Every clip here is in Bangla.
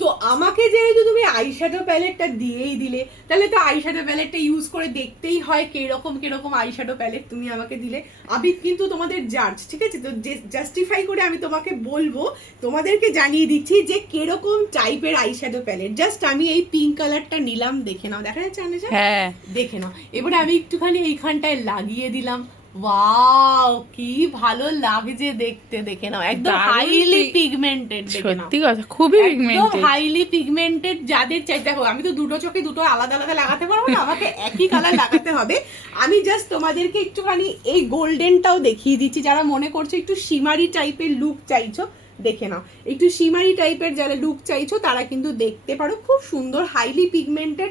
তো আমাকে যেহেতু তুমি আইশ্যাডো প্যালেটটা দিয়েই দিলে, তাহলে তো আইশ্যাডো প্যালেটটা ইউজ করে দেখতেই হয় কিরকম কিরকম আইশ্যাডো প্যালেট তুমি আমাকে দিলে। আমি কিন্তু তোমাদের জাজ, ঠিক আছে? তো জাস্টিফাই করে আমি তোমাকে বলবো, তোমাদেরকে জানিয়ে দিচ্ছি যে কিরকম টাইপের আইশ্যাডো প্যালেট। জাস্ট আমি এই পিঙ্ক কালারটা নিলাম, দেখে নাও, দেখা যাচ্ছে আনেশা? হ্যাঁ দেখে নাও। এবারে আমি একটুখানি এইখানটায় লাগিয়ে দিলাম। ওয়াও, কি ভালো লাগছে দেখতে, দেখে নাও, একদম দারুণ হাইলি পিগমেন্টেড, দেখে নাও, সত্যি কথা, খুবই একদম পিগমেন্টেড। Highly pigmented. যাদের চাই, দেখো আমি তো দুটো চোখে দুটো আলাদা আলাদা লাগাতে পারবো না, আমাকে একই কালার লাগাতে হবে। আমি জাস্ট তোমাদেরকে একটুখানি এই গোল্ডেনটাও দেখিয়ে দিচ্ছি, যারা মনে করছো একটু শিমারি টাইপের লুক চাইছো, দেখে নাও, একটু শিমারি টাইপের যারা লুক চাইছো তারা কিন্তু দেখতে পারো। খুব সুন্দর হাইলি পিগমেন্টেড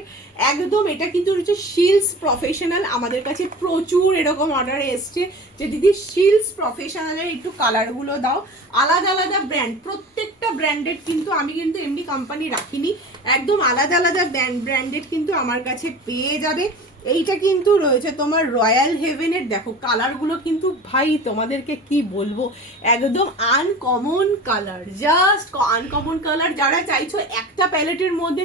একদম। এটা কিন্তু হচ্ছে শিলস প্রফেশনাল, আমাদের কাছে প্রচুর এরকম অর্ডার এসছে যে দিদি শিলস প্রফেশনালের একটু কালারগুলো দাও। আলাদা আলাদা ব্র্যান্ড, প্রত্যেকটা ব্র্যান্ডেড, কিন্তু আমি কিন্তু এমনি কোম্পানি রাখিনি, একদম আলাদা আলাদা ব্র্যান্ডেড কিন্তু আমার কাছে পেয়ে যাবে। এইটা কিন্তু রয়েছে তোমার রয়্যাল হেভেনের, দেখো কালারগুলো কিন্তু ভাই তোমাদেরকে কি বলবো, একদম uncommon colour, just uncommon colour. যারা চাইছো একটা প্যালেটের মধ্যে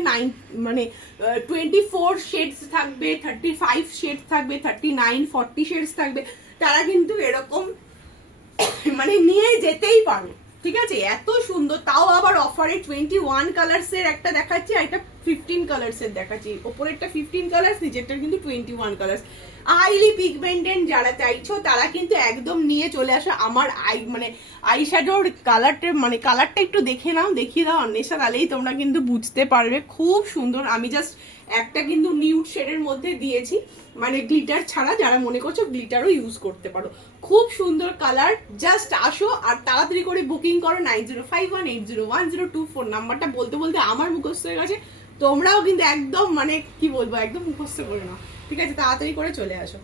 24 শেডস থাকবে, 35 শেডস থাকবে, 39 40 শেডস থাকবে, তারা কিন্তু এরকম মানে নিয়ে যেতেই পারো, ঠিক আছে? এত সুন্দর, তাও আবার অফারে 21 কালার্স এর একটা দেখাচ্ছি, আর একটা 15 কালার্স এর দেখাচ্ছি। ওপরেরটা 15 কালার্স, নিচেরটা কিন্তু 21 কালার্স। হাইলি পিগমেন্টেড যারা চাইছো তারা কিন্তু একদম নিয়ে চলে আসো। আমার আইশ্যাডোর কালারটা, মানে কালারটা একটু দেখে নাও, দেখিয়ে দাও অন্বেষা, তাহলেই তোমরা কিন্তু বুঝতে পারবে। খুব সুন্দর। আমি জাস্ট একটা কিন্তু নিউড শেডের মধ্যে দিয়েছি, মানে গ্লিটার ছাড়া, যারা মনে করছো গ্লিটারও ইউজ করতে পারো। খুব সুন্দর কালার। জাস্ট আসো আর তাড়াতাড়ি করে বুকিং করো। 9051801024 নাম্বারটা বলতে বলতে আমার মুখস্থ হয়ে গেছে, তোমরাও কিন্তু একদম মানে কি বলবো, একদম মুখস্থ করে নাও, ঠিক আছে? তাড়াতাড়ি করে চলে আসো।